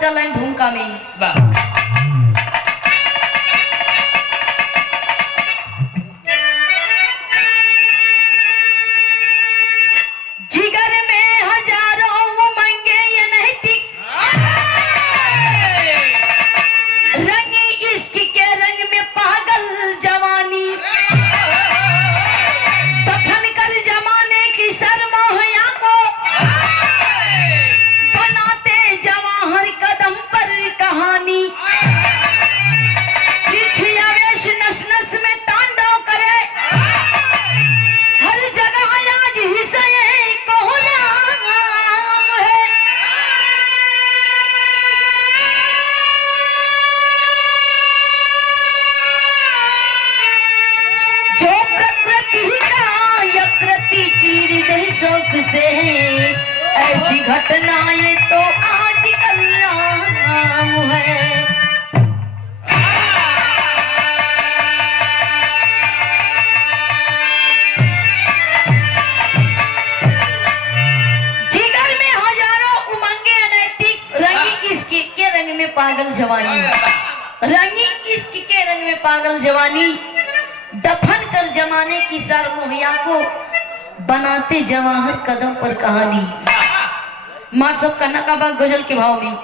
चल रहे हैं भूमिका में। जिगर में हजारों उमंगे ये नहीं टिक, रंग इश्क के रंग में पागल जवानी, दफन कर जमाने की सरमोहया को, बनाते जवाहर कदम पर कहानी। आवेश नस नस में तांडव करे, हर जगह आज हिस्से को नाम है। जो प्रकृति का यकृति चीर दे शौक से, ऐसी घटनाएं तो आजकल आम है। जिगर में हजारों उमंगे अनैतिक, रंगी इश्क के रंग में पागल जवानी, रंगी इश्क के रंग में पागल जवानी, दफन कर जमाने की सार मुहैया को, बनाते जवाहर कदम पर कहानी। मार सब का नकाबा गजल के भाव में।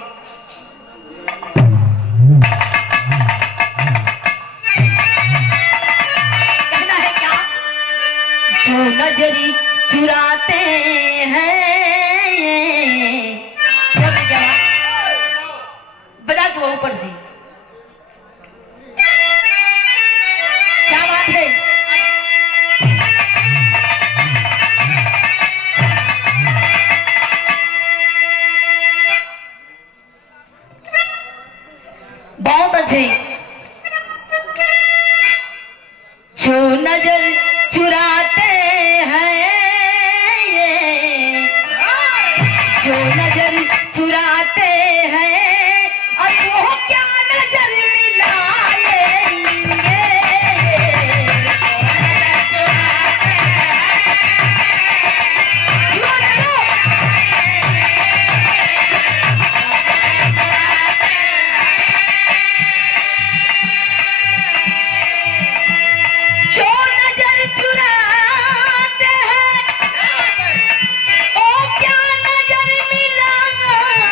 कहना है क्या? जो नजरी चुराते हैं, क्या बजा के ऊपर से क्या बात है? बहुत अच्छे। जो नजर चुराते हैं, जो नजर चुराते हैं, अब वो क्या नजर मिलाएंगे। जो नजर चुराते हैं, ओ क्या नजर मिलाएंगे।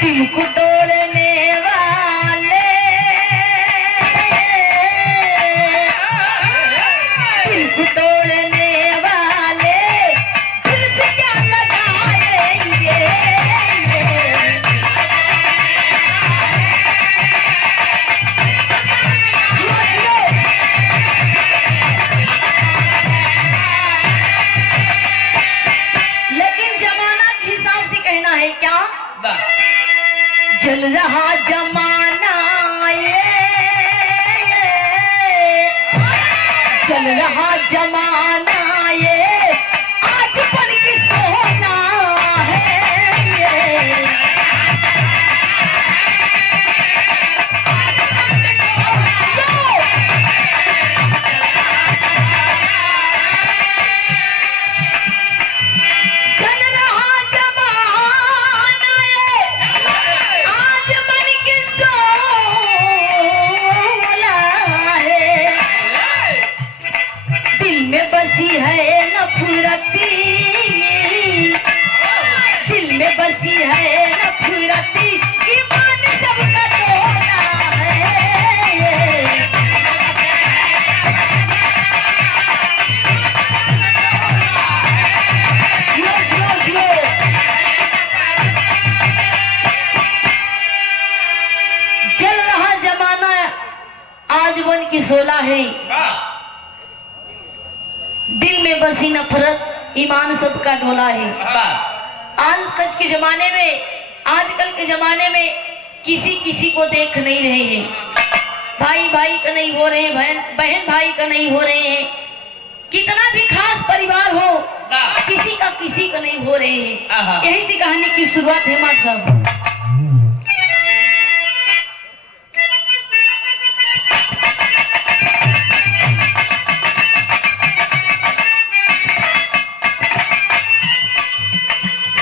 दिल को तोड़ने वाले, दिल को तोड़ने वाले, दिल से क्या लगाएंगे। लेकिन जमाना के हिसाब से कहना है क्या? चल रहा जमाना ये, चल रहा जमाना ये, आज पर की सोना है ये। चल रहा जमाना ये, आज मन की सोला है। दिल में बसी है नफरती, दिल में बसी है नफरती, ईमान सबका डोला है। जियो, जियो, जियो। चल रहा जमाना आज मन की सोला है, दिल में बसी नफरत, ईमान सबका डोला है। आजकल के जमाने में, आजकल के जमाने में किसी किसी को देख नहीं रहे हैं। भाई भाई का नहीं हो रहे हैं, बहन बहन भाई का नहीं हो रहे हैं। कितना भी खास परिवार हो, किसी का नहीं हो रहे हैं। यही थी कहानी की शुरुआत है मां साहब।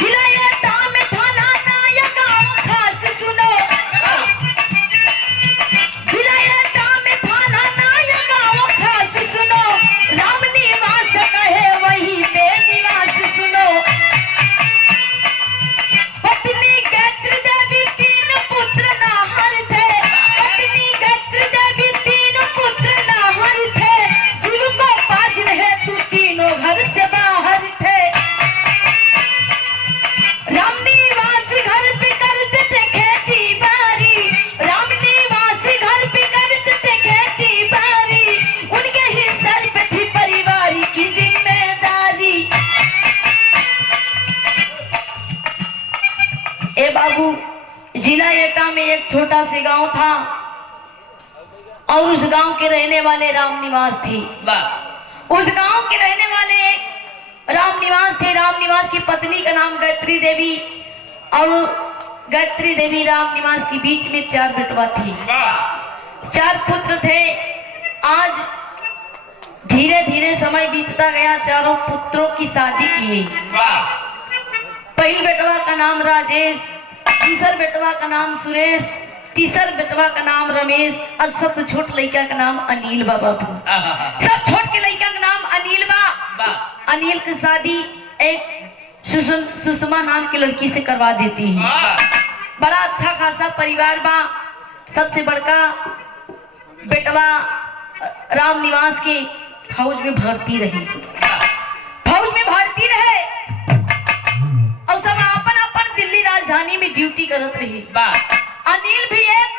जिला ए बाबू, जिला एटा में एक छोटा से गांव था और उस गांव के रहने वाले राम निवास थे। उस गांव के रहने वाले राम निवास थे। राम निवास की पत्नी का नाम गायत्री देवी और गायत्री देवी राम निवास के बीच में 4 बेटवा थी, 4 पुत्र थे। आज धीरे धीरे समय बीतता गया, चारों पुत्रों की शादी की। पहले बेटवा का नाम राजेश, दूसर बेटवा का नाम सुरेश, तीसर बेटवा का नाम रमेश और सबसे छोट लड़का का नाम अनिल बाबा। सब छोट के लड़का का नाम अनिल बा। अनिल की शादी एक सुषमा नाम की लड़की से करवा देती है। बड़ा अच्छा खासा परिवार बा। सबसे बड़का बेटवा राम निवास के फौज में भर्ती रहे, फौज में भर्ती रहे और सब अपन अपन दिल्ली राजधानी में ड्यूटी करत रहे। अनिल भी एक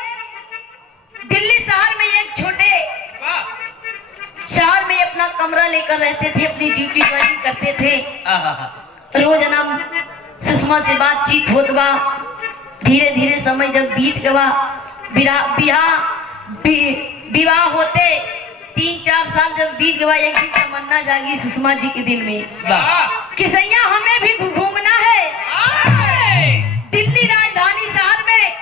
दिल्ली शहर में एक छोटे शहर में अपना कमरा लेकर रहते थे, अपनी ड्यूटी ज्वाइन करते थे। रोजाना सुषमा से बातचीत होत बा। धीरे धीरे समय जब बीत गवा, विवाह होते 3-4 साल जब बीत गवा, एक दिन तमन्ना जागी सुषमा जी के दिल में कि सैया हमें भी घूमना है दिल्ली राजधानी शहर में।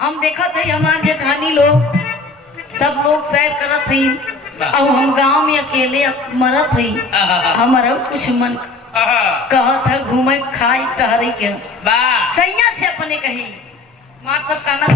हम देखा थे हमारे जेठानी लोग सब लोग सैर करत थी और हम गांव में अकेले मरत थी। हमारा कुछ मन कहत है घूमे खाए टहरे के। सैया से अपने कही मार सब काना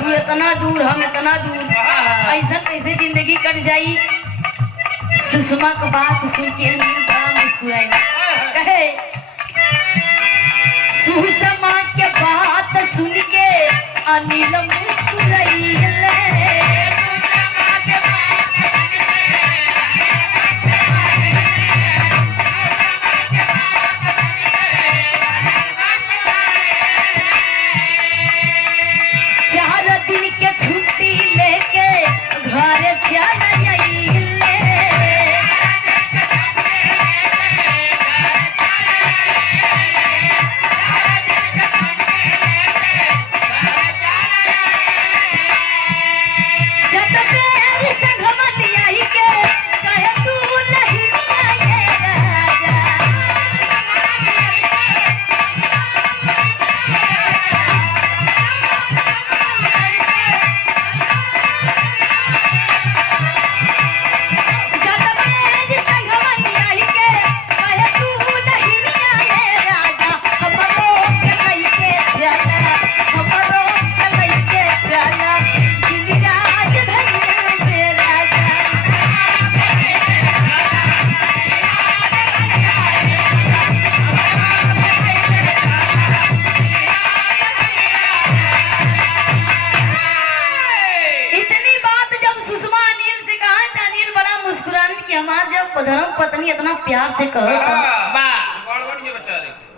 तू इतना दूर हम इतना दूर, ऐसा कैसे जिंदगी कट जाई। सुषमा को बात सुन के बड़ा मुस्कुराए, कहे सुषमा के बात सुन के अनिल मुस्कुराई। हमार जब धर्म पत्नी इतना प्यार से कहत बा,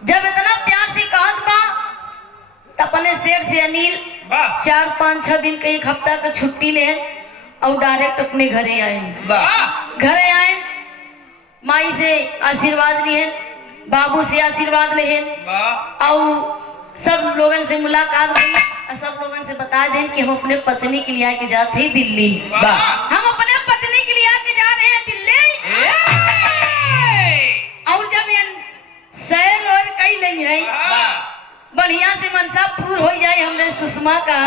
जब इतना प्यार से कहत बा तो अपने सेठ से अनिल 4-5-6 दिन का 1 हफ्ता का छुट्टी ले और डायरेक्ट अपने घरे आए। घरे आए, माई से आशीर्वाद लिए, बाबू से आशीर्वाद ले और सब लोगन से मुलाकात हुई और सब लोगन से बता दें कि हम अपने पत्नी के लिए आके जाते हैं दिल्ली। हम अपने पत्नी के लिए आके जा रहे हैं दिल्ली। और जब ये सैर और कई नहीं है, बढ़िया से मनसा पूर हो जाए हमने सुषमा का,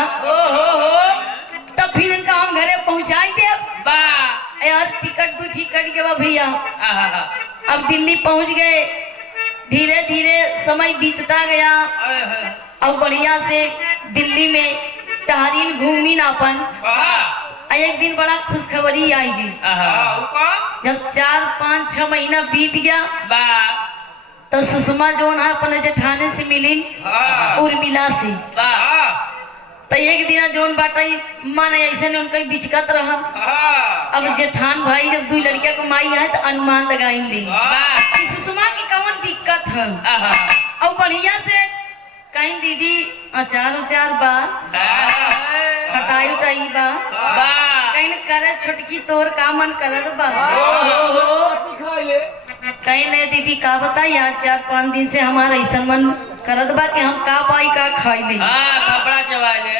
तब फिर इनका हम घरे पहुंचाई दे। यार टिकट 2 टिकट के बाद भैया अब दिल्ली पहुंच गए। धीरे धीरे समय बीतता गया और बढ़िया से दिल्ली में टहरीन घूमी नापन। एक दिन बड़ा खुशखबरी आएगी। जब 4-5-6 महीना बीत गया तो सुषमा जो है अपने जेठाने से मिली उर्मिला से। तो एक दिन जोन बाटा मन ऐसे ने उनका बिचकत रहा। अब जेठान भाई जब 2 लड़किया को माई है तो अनुमान लगाएंगे कि सुषमा की कौन दिक्कत है। और बढ़िया से कहीं दीदी अचार बा, खटाई बा, कहीं करे छोटकी तोर का मन करत बा, कहीं नहीं दीदी का बताई यार 4-5 दिन से हमारा ऐसा मन करत बा कि हम का पाई का खाई ले। कपड़ा चबाई ले।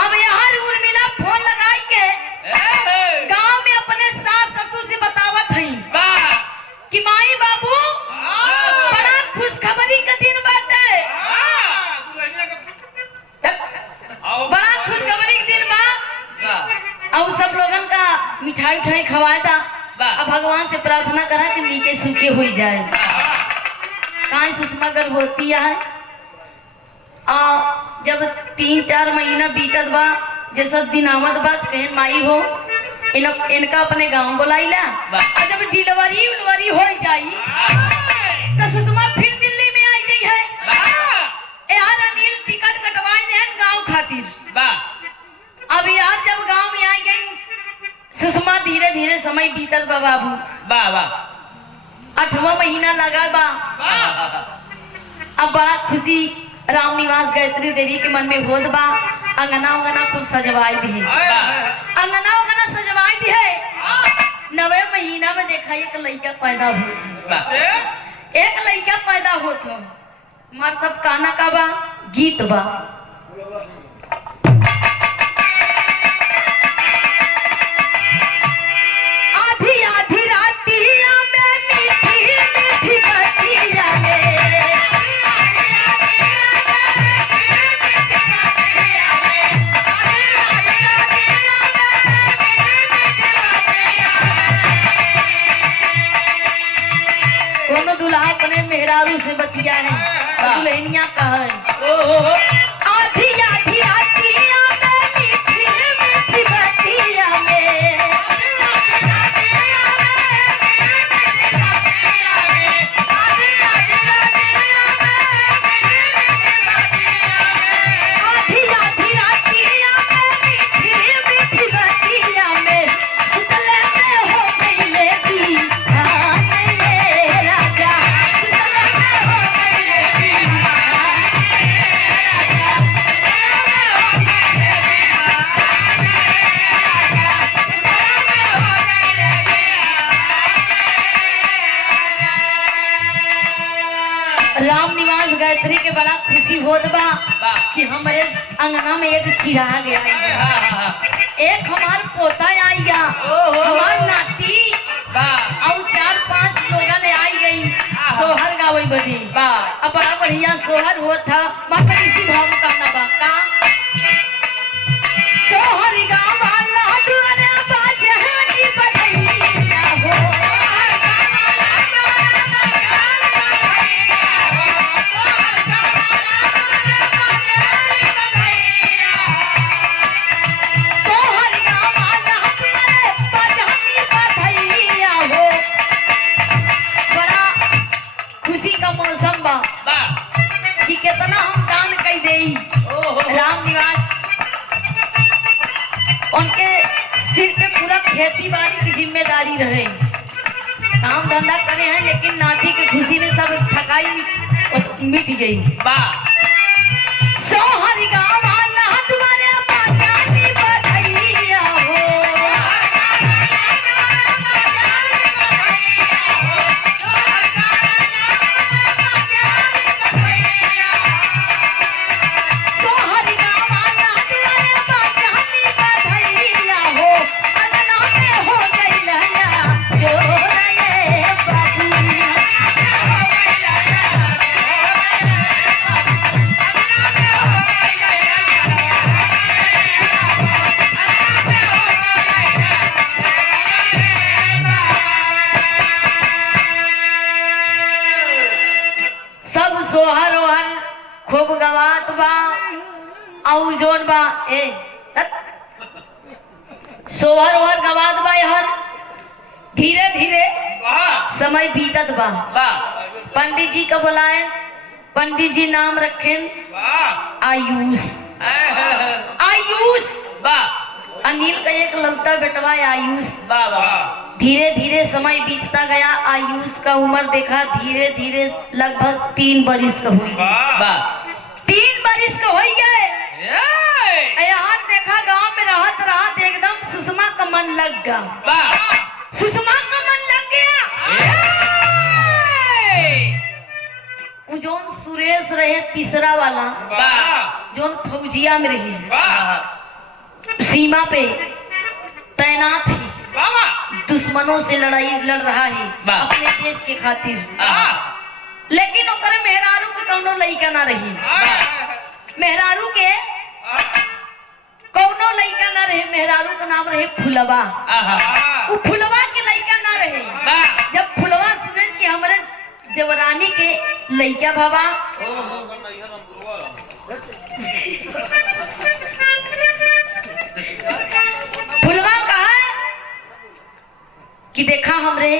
अब यार उर्मिला फोन लगा के गांव में अपने सास ससुर से बतावत हई कि माई बाबू बड़ा खुशखबरी का दिन बाटे, बड़ा खुशखबरी का दिन बा। और सब लोगन का मिठाई खवाए था। अब भगवान से प्रार्थना करा कि नीचे सूखे हो जाए। कहाँ सुषमा गर्भवती है। जब 3-4 महीना बीतत बा, जैसा दिन आवत बात कहे माई हो इनका अपने गांव बुलाईला। जब डिलीवरी हो जाई तो सुषमा फिर दिल्ली में आई गई है। यार अनिल टिकट कटवाई दे गांव खातिर। अब यार जब गांव में आई गई सुषमा, धीरे धीरे समय बीतल बा बाबू। 8वां महीना लगा बा। अब बड़ा खुशी राम निवास गायत्री देवी के मन में होत बा। अंगना खूब सजवाई दी, अंगना सजवाई दी है। 9वें महीना में देखा एक लड़का पैदा हो, एक लड़का पैदा होत हो। मार सब काना का बा गीत बा। मेहरारू से बचिया है, दुल्हनिया का है। आधी आधी रातिया में मीठी मीठी बतिया में, आधी आधी रातिया में मीठी मीठी बतिया में सुतले में हो गई लेती राजा। राम निवास गायत्री के बड़ा खुशी होत बा कि हमारे अंगना में एक चिराग आएगा, एक हमार पोता आएगा, हमार नाती और 4-5 लोगन आई गई सोहर गावे बदी। अब बड़ा बढ़िया सोहर हुआ था। माता किसी भाव कहना बा का सोहर गावाला दुआरे बाजे हनी बधैया हो। कि कितना हम दान कर देई। राम निवास उनके सिर पे पूरा खेती बाड़ी की जिम्मेदारी रहे, काम धंधा करे हैं, लेकिन नाती की खुशी में सब थकाई मिट गई। सोहर गाँव वाला तुम्हारे बाजानी बधैया हो, सोहर गाँव वाला तुम्हारे बाजानी बधैया हो, अंगना में हो गई लहला जो रे बाबू। सब सोहर ओहर खूब गवात बा, आउ जोन बा ए सोहर ओहर गवात बा। यार धीरे धीरे समय बीतत बा। पंडित जी का बुलाए, पंडित जी नाम रखे आयुष। आयुष अनिल का एक लड़का बेटवा आयुष। धीरे धीरे समय बीतता गया। आयुष का उम्र देखा धीरे धीरे लगभग 3 बरिस का हुई। 3 बरिस का हो गए। यहाँ देखा गांव में रहत रहत एकदम सुषमा का मन लग गया। सुषमा का मन लग गया। जोन सुरेश रहे तीसरा वाला, जोन फौजिया में रही, सीमा पे तैनात है, दुश्मनों से लड़ाई लड़ रहा है अपने देश के खातिर, लेकिन ओकर मेहरारू के कौनो लड़का ना रही। मेहरारू के कौनो लड़का ना रहे। मेहरारू का नाम रहे फुलवा। वो फुलवा के लड़का ना रहे। जब फुलवा सुने कि हमारे देवरानी के लड़का बाबा, फुलवा कहा कि देखा हमरे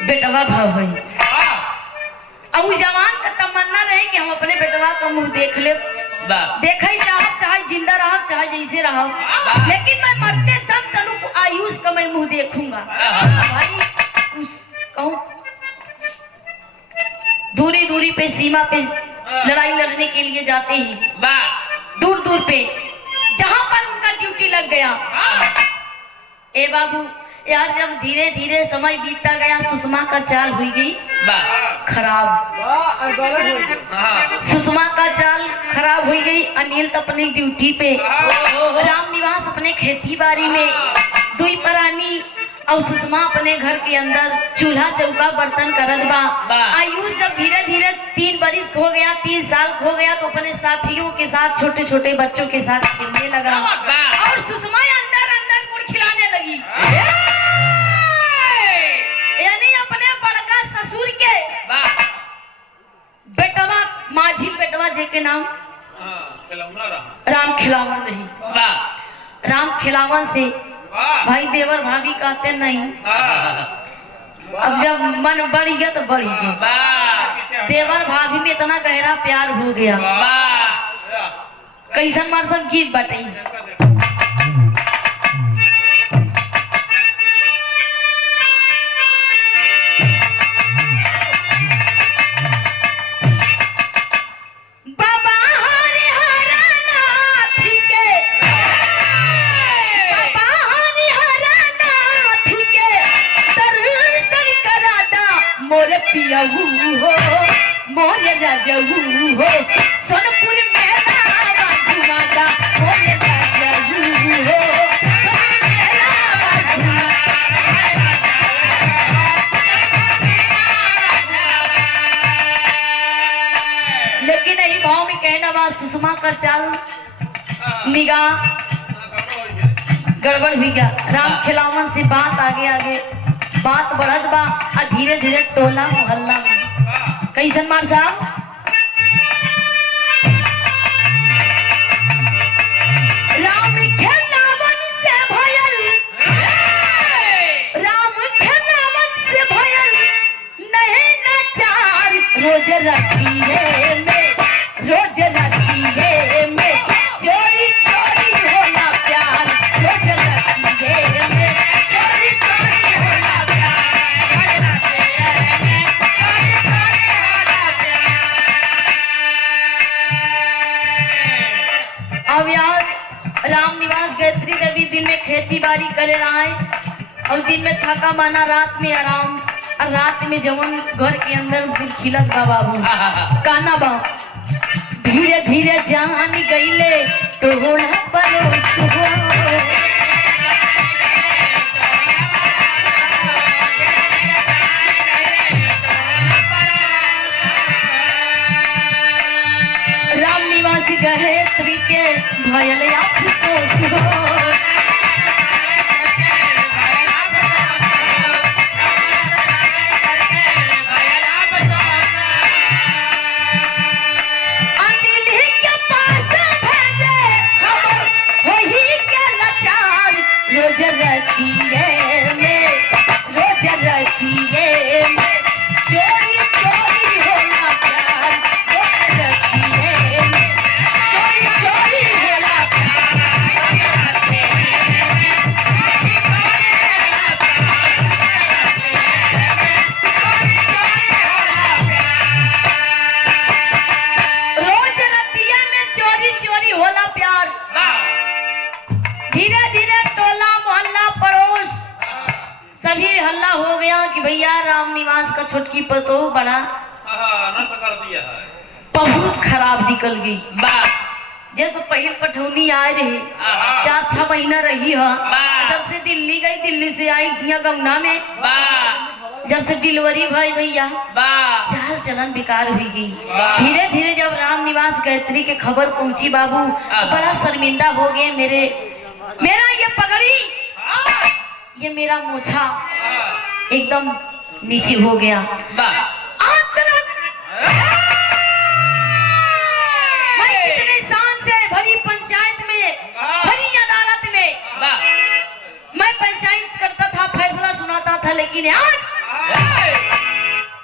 बेटवा भाव है। अब जवान का तमन्ना रहे कि हम अपने बेटवा का मुंह देख ले, देखा ही चाहे जिंदा रहा चाहे जैसे रहा, लेकिन मैं मरते दम तक आयुष का मैं मुंह देखूंगा। भाई कहूं दूरी दूरी पे सीमा पे लड़ाई लड़ने के लिए जाते हैं, दूर दूर पे जहां पर उनका ड्यूटी लग गया। ए बाबू यार, जब धीरे धीरे समय बीतता गया, सुषमा का चाल हुई गई खराब। सुषमा का चाल खराब हुई गई। अनिल तो अपनी ड्यूटी पे, रामनिवास अपने खेती बाड़ी में, दुई परानी और सुषमा अपने घर के अंदर चूल्हा चौका बर्तन करत बा। आयुष जब धीरे धीरे 3 बरिस हो गया, 3 साल हो गया, तो अपने साथियों के साथ, छोटे छोटे बच्चों के साथ खेलने लगा और सुषमा अंदर अंदर गुड़ खिलाने लगी। यानी अपने बड़का ससुर के बेटवा, माझी बेटवा जे के नाम राम खिलावन रही। राम खिलावन से भाई देवर भाभी कहते नहीं। अब जब मन बढ़ गया तो बढ़ गया। देवर भाभी में इतना गहरा प्यार हो गया। कैसन मरसन गीत बटाई। पियाऊ हो मोरे राजू हो, सोनपुर मेला घुमाता मोरे राजू हो, लेकिन यही भाव में कहना बा सुषमा का चाल निगाह गड़बड़ हुई गया। राम खिलावन से बात आगे आगे बात बढ़त बा। धीरे धीरे टोला मोहल्ला में कैसन मार साहब राम खिलावन से भयल, राम खिलावन से भयल नहीं नचार, रोज रखिए में, रोज रखिए में, चोरी चोरी होला प्यार, रोज रखिए खेती-बाड़ी करे रहा है और दिन में थका माना, रात में आराम, और रात में जवन घर के अंदर दिल खिलत बा बाबू काना बा। धीरे धीरे जान गईले टोला परोस राम निवासी गहे स्त्री के भयल अफसोस छोटकी पतो बड़ा कर दिया है, बहुत खराब निकल गई। जैसे पहले पठौनी आए रहे 4-6 महीना रही है, जब से दिल्ली गई, दिल्ली से आई यहाँ गंगा में, जब से डिलीवरी भाई भैया चाल चलन बेकार हुई गई। धीरे धीरे जब राम निवास गायत्री के खबर पहुंची बाबू, बड़ा शर्मिंदा हो गए। मेरा ये पगड़ी, ये मेरा मोछा एकदम नीचे हो गया। मैं कितने शान से भरी पंचायत में, भरी अदालत में मैं पंचायत करता था, फैसला सुनाता था, लेकिन आज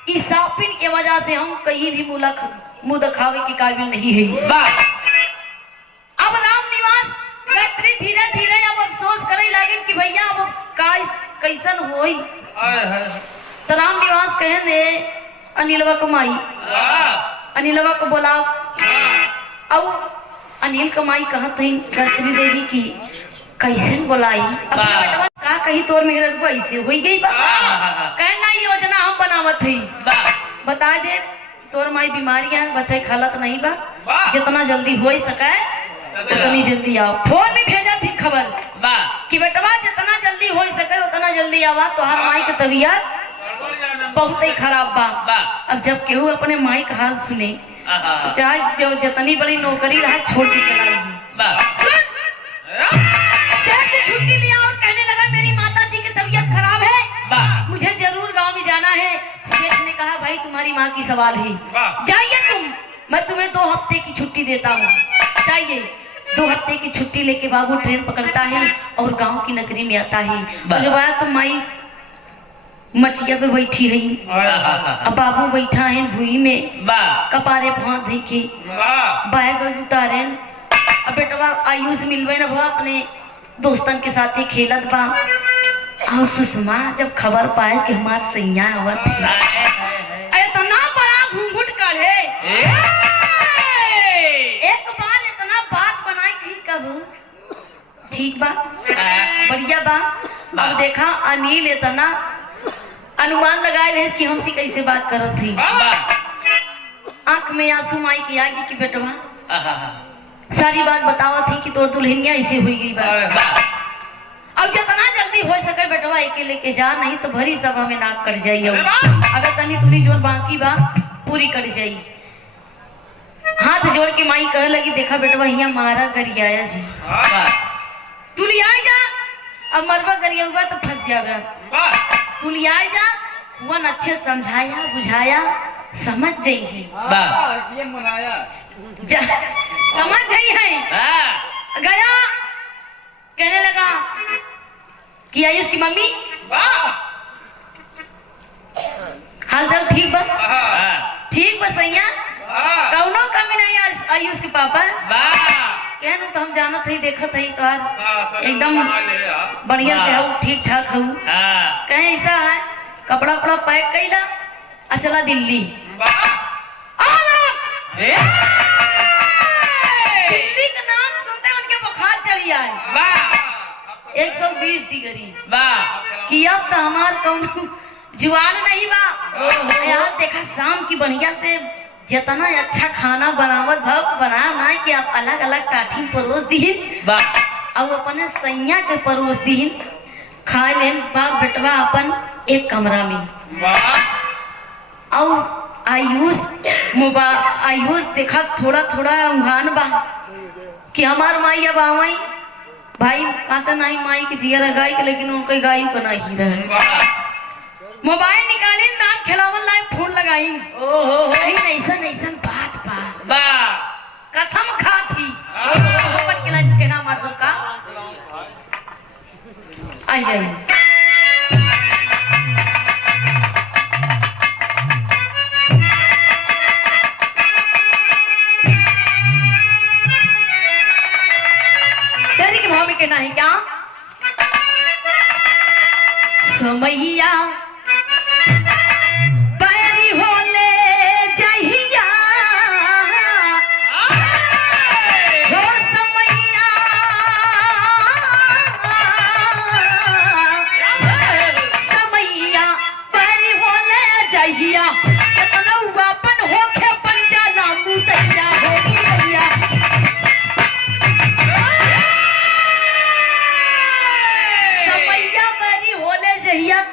इस सापिन की वजह से हम कहीं भी मुंह दिखावे के काबिल नहीं है। अब राम निवास गायत्री धीरे धीरे अब अफसोस करे लगे कि भैया अब कैसन होई। तो राम निवास कहे ने अनिलवा को माई, अनिलवा को बोला, और अनिल को माई कहत है गायत्री देवी की कैसन बोलाई। अब का कही तोर मेहरत को ऐसे हो गई बा, कहना योजना हम बनावत है, बता दे तोर माई बीमारियां बच्चे खलत नहीं बा, जितना जल्दी हो सके उतनी जल्दी आओ। फोन में भेजा थी खबर कि बेटवा जितना जल्दी हो सके उतना जल्दी आवा, तो हर माई की तबीयत बहुत ही खराब बा। अब जब केहू अपने माई का हाल सुने, चाहे जो जितनी बड़ी नौकरी रहा छोड़ के चला छुट्टी लिया और कहने लगा मेरी माता जी की तबीयत खराब है, मुझे जरूर गांव में जाना है। सेठ ने कहा भाई तुम्हारी माँ की सवाल है, जाइए तुम, मैं तुम्हें 2 हफ्ते की छुट्टी देता हूँ, जाइए। 2 हफ्ते की छुट्टी लेके बाबू ट्रेन पकड़ता है और गांव की नगरी में आता है। उसके बाद तो माई मछिया पे बैठी रही, अब बाबू बैठा है भूई में, कपारे भात देखे बैग उतारे। अब बेटवा आयुष मिलवे न भा अपने दोस्तन के साथ ही खेलत बा। और सुषमा जब खबर पाए कि हमार सैया आवत इतना बड़ा घूंघट काढ़े, एक बार इतना बात बनाए कहीं कहूँ ठीक बा, बढ़िया बा। अब देखा अनिल इतना अनुमान लगाए रहे कि हमसे कैसे बात करत थी। आंख में आंसू माई की आगे की बेटवा सारी बात बतावा थी कि तोर दुल्हनिया ऐसे हुई गई बात। अब जितना जल्दी हो सके बेटवा एके लेके जा, नहीं तो भरी सभा में नाक कर जाइए। अगर तनी तुली जोर बाकी बा पूरी कर जाई। हाथ जोड़ के माई कह लगी देखा बेटवा यहाँ मारा गरियाया जी, तू लिया जा, अब मरवा गरिया हुआ तो फंस जाएगा, तू लिया जा। वन अच्छे समझाया बुझाया, समझ जाई है, समझ जाई है। गया कहने लगा कि आयुष की मम्मी हाल चाल ठीक बा, ठीक बा सैया, कौनो कमी नहीं आयुष के पापा। कहना तो हम जानत है देखत है तोहार एकदम बढ़िया से हूँ, ठीक ठाक हूँ। कहे ऐसा है कपड़ा वपड़ा पैक कैला और चला दिल्ली। दिल्ली का नाम सुनते उनके बुखार चली आए। 120 डिग्री कि अब तो हमार कौन जुआन नहीं बा यार। देखा शाम की बढ़िया से जितना अच्छा खाना बनावत भव बना ना कि आप अलग अलग काठी परोस दीन और अपने सैया के परोस दीन खाए लेन बाप बेटवा अपन एक कमरा में। और आयुष देखा थोड़ा थोड़ा उहान बा कि हमार माई अब आवाई भाई कहता नहीं माई की जिया गाय के, लेकिन उनके गाय को नहीं रहे। मोबाइल निकाली नाम खिलावन लाए फोन लगाई ऐसा बात बा कसम खाती के लाइन कहना मार सबका आई तेरी के भाव में कहना है क्या समैया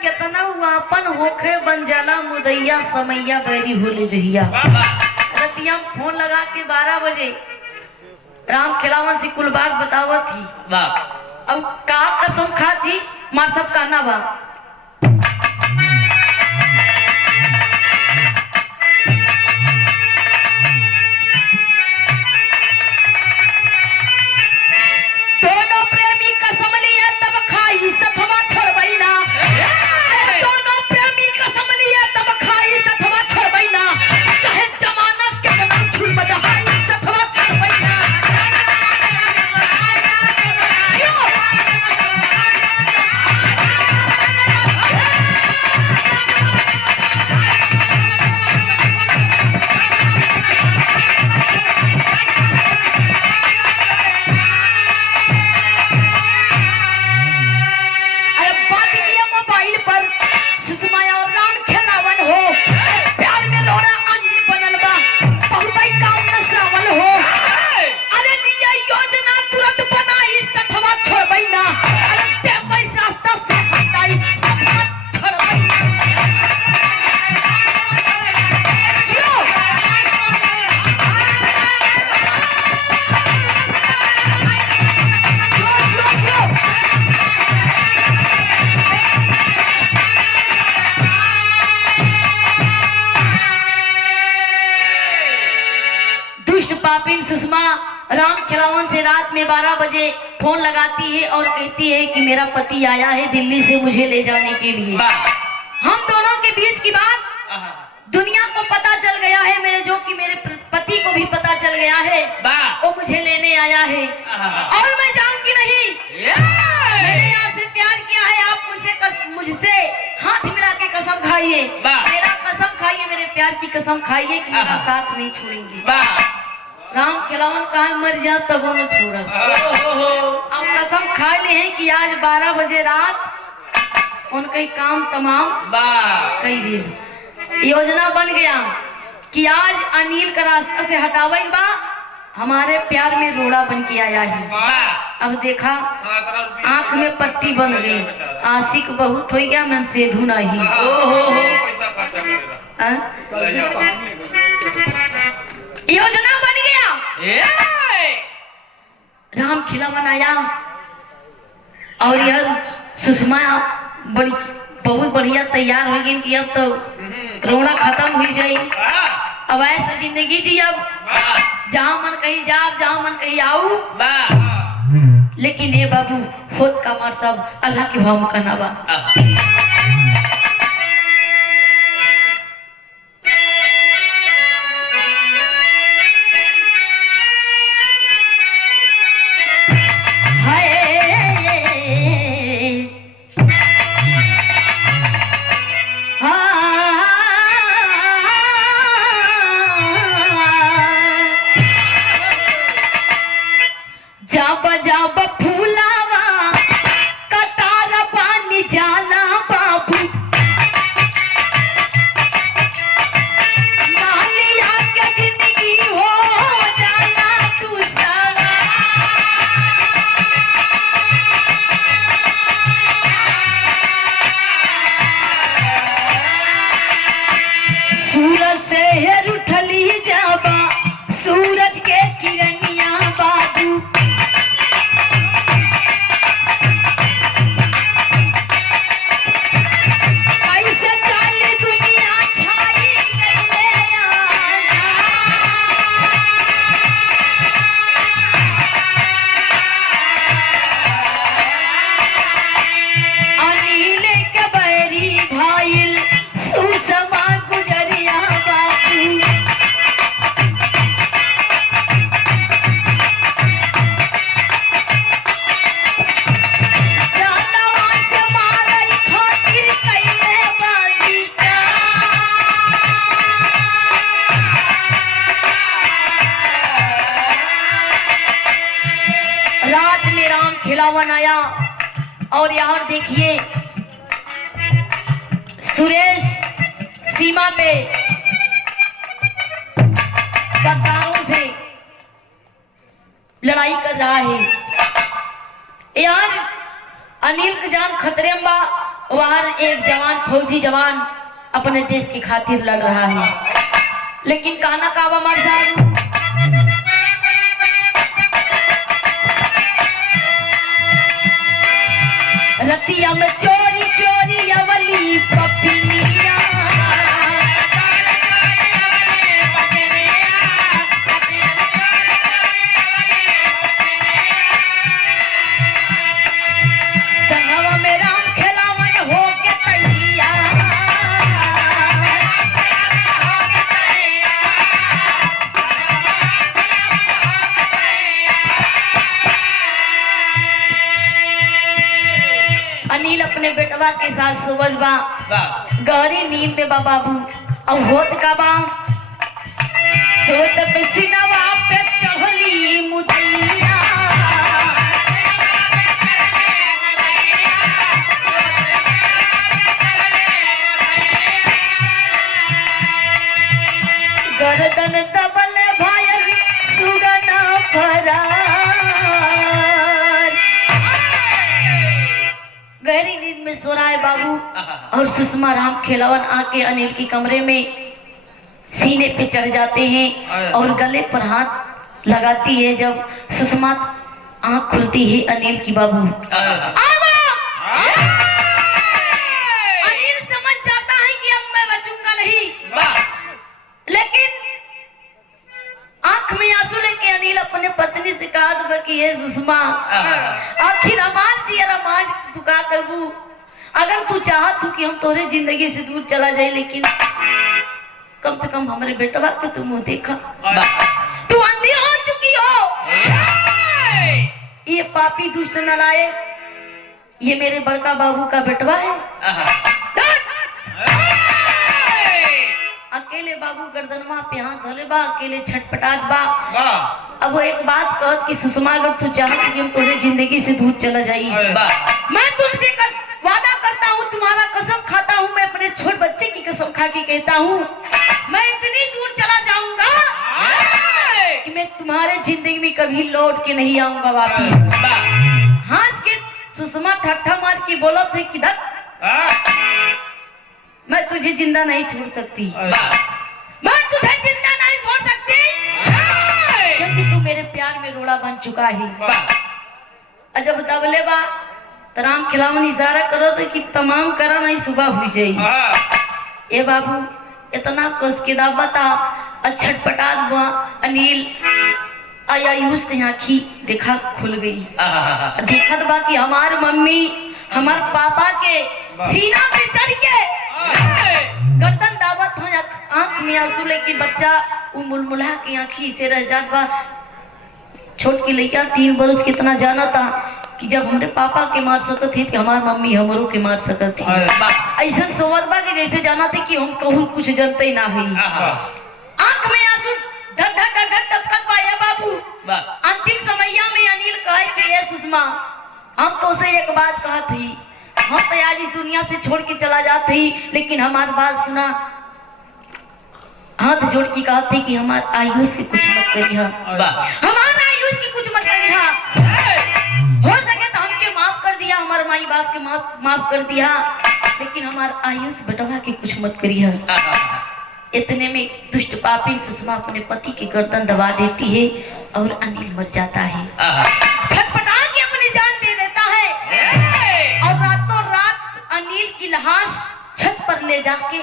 कितना वापन होखे बन जाला मुदैया समैया बैरी होले जहिया। रतिया फोन लगा के 12 बजे राम खिलावन से कुल बात बतावत थी अब का कसम खा थी मार सब कहना बा दोनों प्रेमी कसम लिया तब खाई सथवा छोड़बई ना। दोनों प्रेमी कसम लिया तब खाई सथवा छोड़बई ना। चाहे जमाना कितना छुल बदहाई सथवा छोड़बई ना। सुषमा राम खिलावन से रात में 12 बजे फोन लगाती है और कहती है कि मेरा पति आया है दिल्ली से मुझे ले जाने के लिए। हम दोनों के बीच की बात दुनिया को पता चल गया है, मेरे जो कि मेरे पति को भी पता चल गया है, वो मुझे लेने आया है और मैं जानती नहीं मैंने आपसे प्यार किया है। आप मुझसे हाथ मिला के कसम खाइए, मेरा कसम खाइए, मेरे प्यार की कसम खाइए कि मेरा साथ नहीं छोड़ेंगे। राम खिलावन कहा मर जा तब वो छोड़ा। अब कसम खा ले हैं कि आज 12 बजे रात उनका काम तमाम कही दिए। योजना बन गया कि आज अनिल का रास्ता से हटावे बा, हमारे प्यार में रोड़ा बन के आया है। अब देखा आंख में पट्टी बन गई, आशिक बहुत हो गया मन से धुना ही। योजना बन गया, राम खिलावन आया और यार सुषमा बड़ी बहुत बढ़िया तैयार हो गई कि अब तो रोना खत्म हो जाए, अब ऐसा जिंदगी जी, अब जहाँ मन कहीं जाओ जहाँ मन कहीं आओ। लेकिन ये बाबू खुद का मार सब अल्लाह के भाव में कहना बा। खिलावन आया और यहाँ देखिए सुरेश सीमा पे गद्दारों से लड़ाई कर रहा है। यार अनिल का जान खतरे में बा, वहां एक जवान फौजी जवान अपने देश की खातिर लड़ रहा है, लेकिन काना काबा मर जाए। रतिया में चोरी चोरी अवली पपिया संगवा में राम खिलावन हो के तैया अनिल अपने बेटवा के साथ सुबह बा गहरी नींद में बा बाबू। अब होत का बा सोत पे सिनवा पे चढ़ली मुदैया गर्दन दबल भायल सुगना फरार। गहरी नींद में सो रहा है बाबू और सुषमा राम खिलावन आके अनिल के कमरे में सीने पे चढ़ जाते हैं और गले पर हाथ लगाती है। जब सुषमा आंख खुलती है अनिल की बाबू अनिल समझ जाता है कि अब मैं बचूंगा नहीं, लेकिन आंख में आंसू लेके अनिल अपने पत्नी से कहा कि ये सुषमा आखिर अमान जी अमान तू का करबू, अगर तू चाहत तू कि हम तोरे जिंदगी से दूर चला जाए, लेकिन कम से कम हमारे बेटवा के तुम मुंह देखा, तू अंधी हो चुकी हो। ये पापी दुष्ट नालायक ये मेरे बड़का बाबू का बेटवा है। अकेले बाबू गर्दनमा पे हाथ धले बा, अकेले छटपटात बा। अब वो एक बात कह कि सुषमा अगर तू चाहत कि हम तोरे जिंदगी से दूर चला जाइए, मैं तुमसे वादा करता हूँ, तुम्हारा कसम खाता हूँ, मैं अपने छोटे बच्चे की कसम खा के कहता हूँ, मैं इतनी दूर चला जाऊंगा कि मैं तुम्हारे जिंदगी में कभी लौट के नहीं आऊंगा वापिस। हंस के सुषमा ठट्ठा मार के बोला थे किधर मैं तुझे जिंदा नहीं छोड़ सकती, मैं तुझे जिंदा नहीं छोड़ सकती, क्योंकि तू मेरे प्यार में रोड़ा बन चुका है। अजब दबले बा तो राम खिलावन इशारा करो तो कि तमाम करा नहीं सुबह हुई जाए। ए बाबू इतना कस के दाबता छटपटात बुआ अनिल आया यूस आँखी देखा खुल गई। देखत बा कि हमार मम्मी हमार पापा के सीना पे चढ़ के गर्दन दावत हो, आंख में आंसू लेके बच्चा वो मुलमुला की आंखी से रह जात बा। छोट की लड़का 3 बरस कितना जाना था कि जब हमरे पापा के मार सकत थी कि हमार मम्मी हमरों के मार सकत थी। ऐसा सोवत बा कि जैसे जाना थे कि हम कहूँ कुछ जनते ही ना है। आंख में आंसू ढक ढक ढक ढक टपकत बा। ये बाबू अंतिम समैया में अनिल कहे कि ये सुषमा हम तो से एक बात कहा थी, हम तो आज इस दुनिया से छोड़ के चला जाते ही, लेकिन हमारी बात सुना, हाथ जोड़ के कहा थी कि हमारे आयुष की कुछ मत करिए, हमारे आयुष की कुछ मत करिए, हो सके तो हमके माफ कर दिया, हमारे माई बाप के माफ कर दिया, लेकिन हमारे आयुष बटवा के कुछ मत करिए। इतने में दुष्ट पापी सुषमा अपने पति की गर्दन दबा देती है और अनिल मर जाता है। छटपटा के अपनी जान दे देता है और रातों रात अनिल की लाश छत पर ले जाके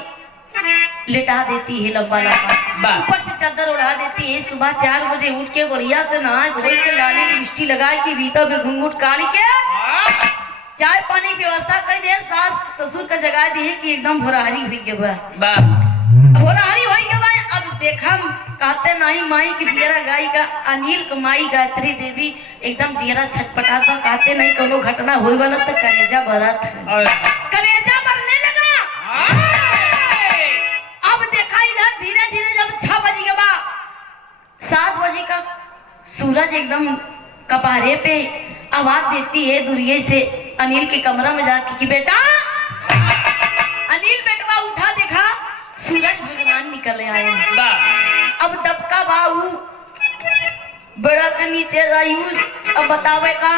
लेटा देती है, लंबा लंबा ऊपर से चादर उड़ा देती है। सुबह 4 बजे उठ के बढ़िया से नहा धोई के लाली लिपस्टिक लगा के भीतर में घुंघट काढ़ के चाय पानी की व्यवस्था कर दे, सास ससुर का जगा दी है कि एकदम भोरहरी हुई के बा भोरहरी हुई के बा। अब देखा कहते नहीं माई की जियरा गाय का अनिल को माई गायत्री देवी एकदम जियरा छटपटा था, कहते नहीं कोनो घटना हुई वाला तो कलेजा भरा था, कलेजा भरने लगा। अब देखा इधर धीरे धीरे जब 6 बजे के बाद 7 बजे का सूरज एकदम कपारे पे आवाज देती है दूरिये से अनिल के कमरा में जाके कि बेटा। अनिल बेटवा उठा, देखा सूरज भगवान निकल आए। अब दबका बाहू बड़ा के नीचे आयुष। अब बतावे का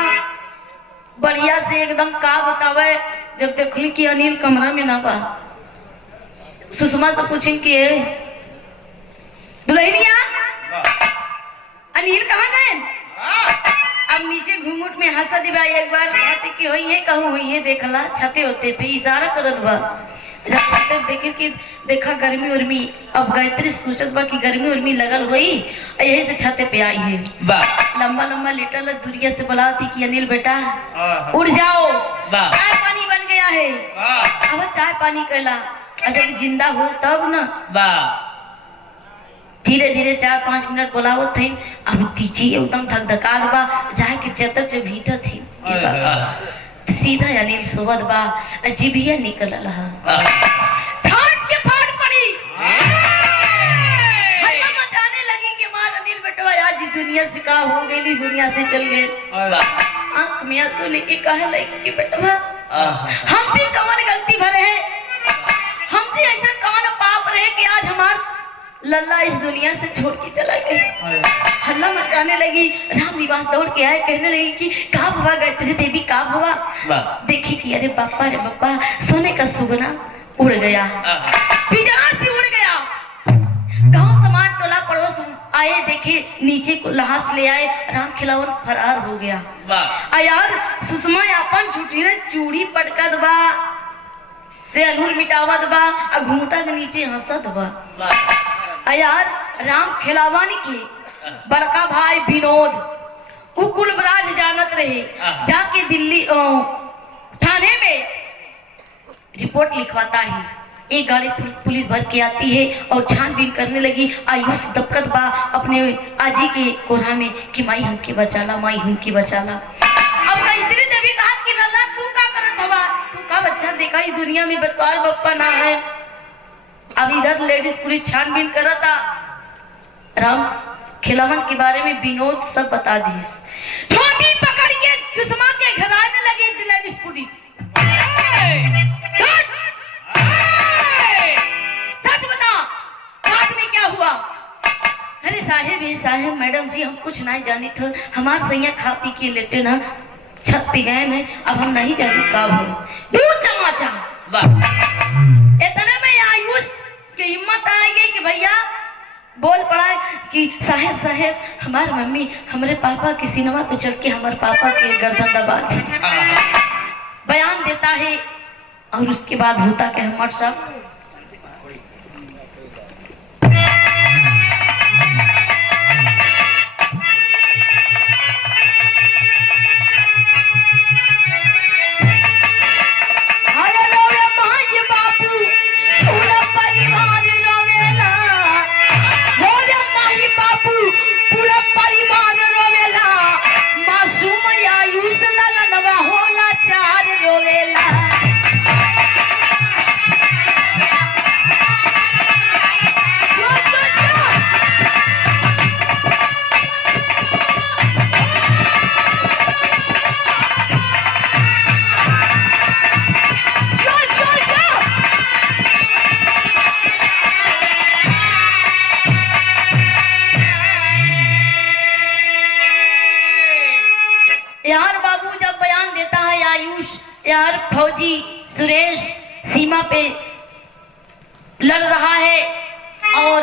बढ़िया से एकदम का बतावे। जब देखली कि अनिल कमरा में ना बा, सुषमा तो पूछें कि दुल्हनिया अनिल कहाँ गए। अब नीचे घूंघट में हंसा दिवा एक बार कहते कि होई है कहूँ होई है। देखला छते होते पे इशारा करत बा। जब छते देखे कि देखा गर्मी उर्मी। अब गायत्री सोचत बा कि गर्मी उर्मी लगल हुई, यही से छते पे आई है। लंबा लंबा लेटल दूरिया से बुलाती कि अनिल बेटा उठ जाओ, चाय पानी बन गया है। अब चाय पानी कहला जब जिंदा हो तब न धीरे धीरे 4-5 मिनट बोलावो थे। अब तीची एकदम धक धकाल बा जाए के चतर जो भीतर थी सीधा अनिल सोवत बा जीभिया निकल रहा छाट के फाड़ पड़ी। हल्ला मचाने लगी कि मार अनिल बेटवा आज इस दुनिया से का हो गई, इस दुनिया से चल गए। आंख में आंसू लेके कहे लगी कि बेटवा हमसे कौन गलती भरे है, हमसे ऐसा कौन पाप रहे कि आज हमार लल्ला इस दुनिया से छोड़ के चला गया। हल्ला मचाने लगी। राम निवास दौड़ के आए, कहने लगी कि का भवा गायत्री देवी का भवा। देखी कि अरे बापा रे बापा सोने का सुगना उड़ गया, बिजहार से उड़ गया। गांव समाज टोला पड़ोस आए, देखे नीचे को लाश ले आए। राम खिलावन फरार हो गया। यार सुषमा अपन छुट्टी ने चूड़ी पटकत बा से अनूर मिटावत बा, घूंघटा के नीचे हंसत बा। यार राम खिलावन के बड़का भाई विनोद कुलबराज जानत रहे, जाके दिल्ली थाने में रिपोर्ट लिखवाता है। एक गाड़ी पुलिस भर के आती है और छानबीन करने लगी। आयुष दबकत बा अपने आजी के कोरा में कि माई हमके बचाला, माई हमके बचाला। अब गायत्री देवी कहा कि लल्ला तू का करत हवा, तू का बच्चा देखा इस दुनिया में बतवार बप्पा ना है। अब इधर लेडीज पुलिस छानबीन करता। राम खिलावन के बारे में विनोद सब बता दी। छोटी पकड़ के सुषमा के घर आने लगी लेडीज पुलिस। सच बता रात में क्या हुआ। अरे साहेब मैडम जी हम कुछ नहीं जानी थे, हमारे सैया खा पी के लेटे ना छत पे गए न, अब हम नहीं जाने का हो दूर तमाचा। इतने में आयुष की हिम्मत आ गई कि भैया बोल पड़ा कि साहेब हमारे मम्मी हमारे पापा के सिनेमा पे चढ़ के हमारे पापा के गर्दन दबा दी। बयान देता है और उसके बाद होता क्या हमारे साहब यार फौजी सुरेश सीमा पे लड़ रहा है और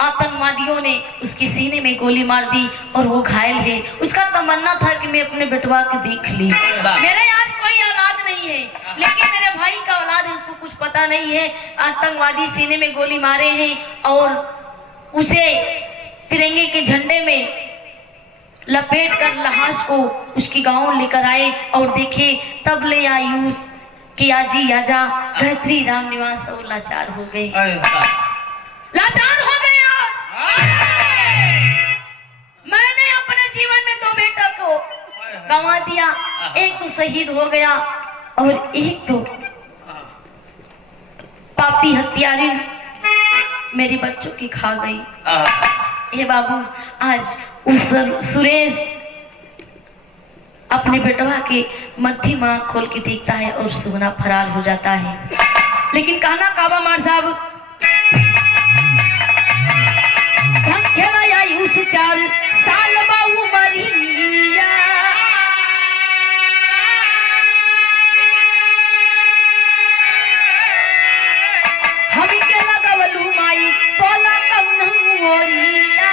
आतंकवादियों ने उसके सीने में गोली मार दी और वो घायल है। उसका तमन्ना था कि मैं अपने बेटवा को देख ली। मेरे आज कोई औलाद नहीं है, लेकिन मेरे भाई का औलाद है, उसको कुछ पता नहीं है। आतंकवादी सीने में गोली मारे हैं और उसे तिरंगे के झंडे में लपेट कर लाश को उसकी गांव लेकर आए और देखे तब ले आयुष कि आजी आजा गायत्री राम निवास और लाचार हो गए, लाचार हो गए। मैंने अपने जीवन में 2 बेटा को गंवा दिया, एक तो शहीद हो गया और एक तो पापी हत्यारी मेरे बच्चों की खा गई। ये बाबू आज उस सुरेश अपने बेटवा के मध्य माँ खोल के देखता है और सुगना फरार हो जाता है। लेकिन कहना काबा मार साहब साल बाऊ मरिया हम के लगवलू माई बोला कौन ओरिया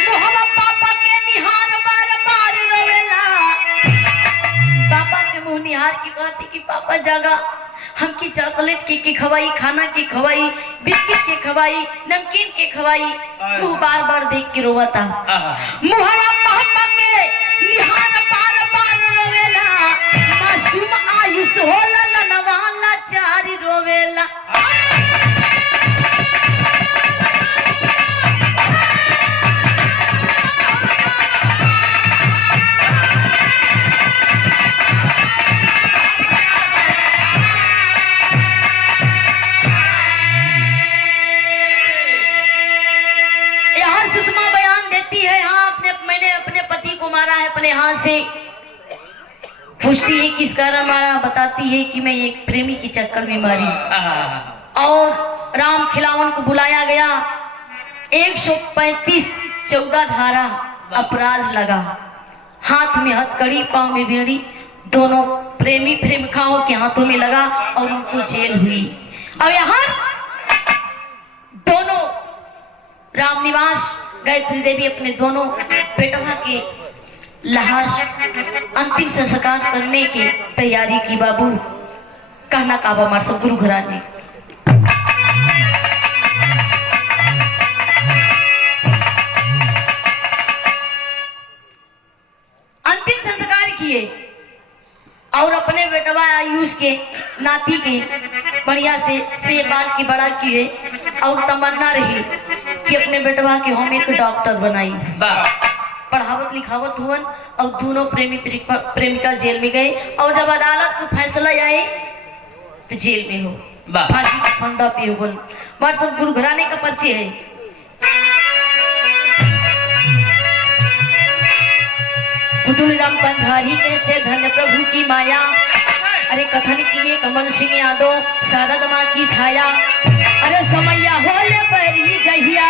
मोहवा पापा के निहार बार बार रोवेला। पापा के मुंह निहार की कहती कि पापा जागा हमकी चॉकलेट की खवाई, खाना की खवाई, बिस्किट के खवाई, नमकीन के खवाई। मुंह बार बार देख के रोवता। मुहरा पापा के निहार बार बार रोवेला। मासूम आयुष होला लनवाला चारी रोवेला। सुषमा बयान देती है, हाँ मैंने अपने पति को मारा है अपने हाथ से। पूछती है किस कारण मारा, बताती है कि मैं एक प्रेमी के चक्कर में मारी। और राम खिलावन को बुलाया गया। 135 14 धारा अपराध लगा। हाथ में हथकड़ी, पांव में बेड़ी, दोनों प्रेमी प्रेमिकाओं के हाथों में लगा और उनको जेल हुई। और यहाँ दोनों रामनिवास गायत्री देवी अपने दोनों बेटवा के लाश अंतिम संस्कार करने की तैयारी की। बाबू कहना काबा मार सब गुरु घरान जी अंतिम संस्कार किए और अपने बेटवा आयुष के नाती के बढ़िया से बाल की बड़ा किए। और तमन्ना रही कि अपने बेटवा के हम एक डॉक्टर बनाई। पढ़ावत लिखावत हुवन और दोनों प्रेमी प्रेमिका जेल में गए। और जब अदालत का फैसला आए तो जेल में हो, फांसी का फंदा पे हो। बोल मार सब गुरु घराने का परिचय है। पुतुल राम पंधारी कहते धन्य प्रभु की माया। अरे कथन किए कमल सिंह यादव शारद माँ की छाया। अरे समैया होले बहरी जहिया,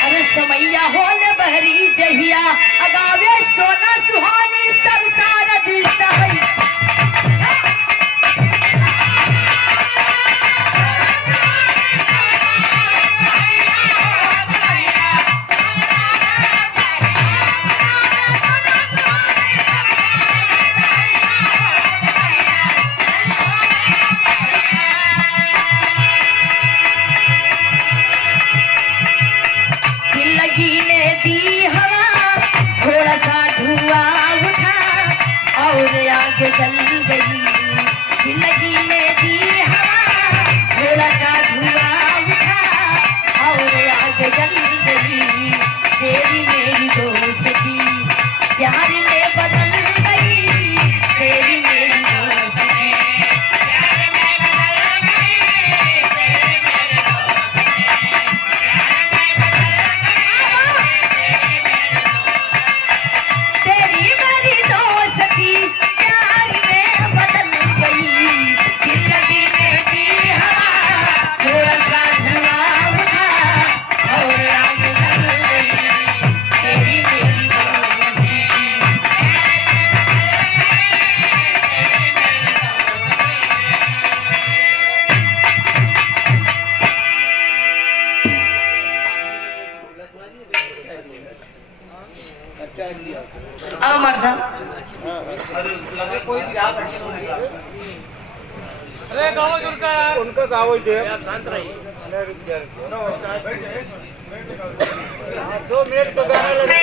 अरे समैया होले बहरी जहिया। अगावे सोना सुहानी संसार दिशा है। जल गई जिंदगी में दी हवा, थोड़ा सा धुआं उठा और आग जल गई। तेरी मेरी दोस्ती प्यार में बदल गई। तेरी मेरी दोस्ती प्यार में बदल गई। तेरी मेरी दोस्ती प्यार में बदल गई। तेरी मेरी दोस्ती अब मर्दा अरे गाँव उनका यार उनका गाँव दे शांत रहिए। 2 मिनट तो गाना लगा।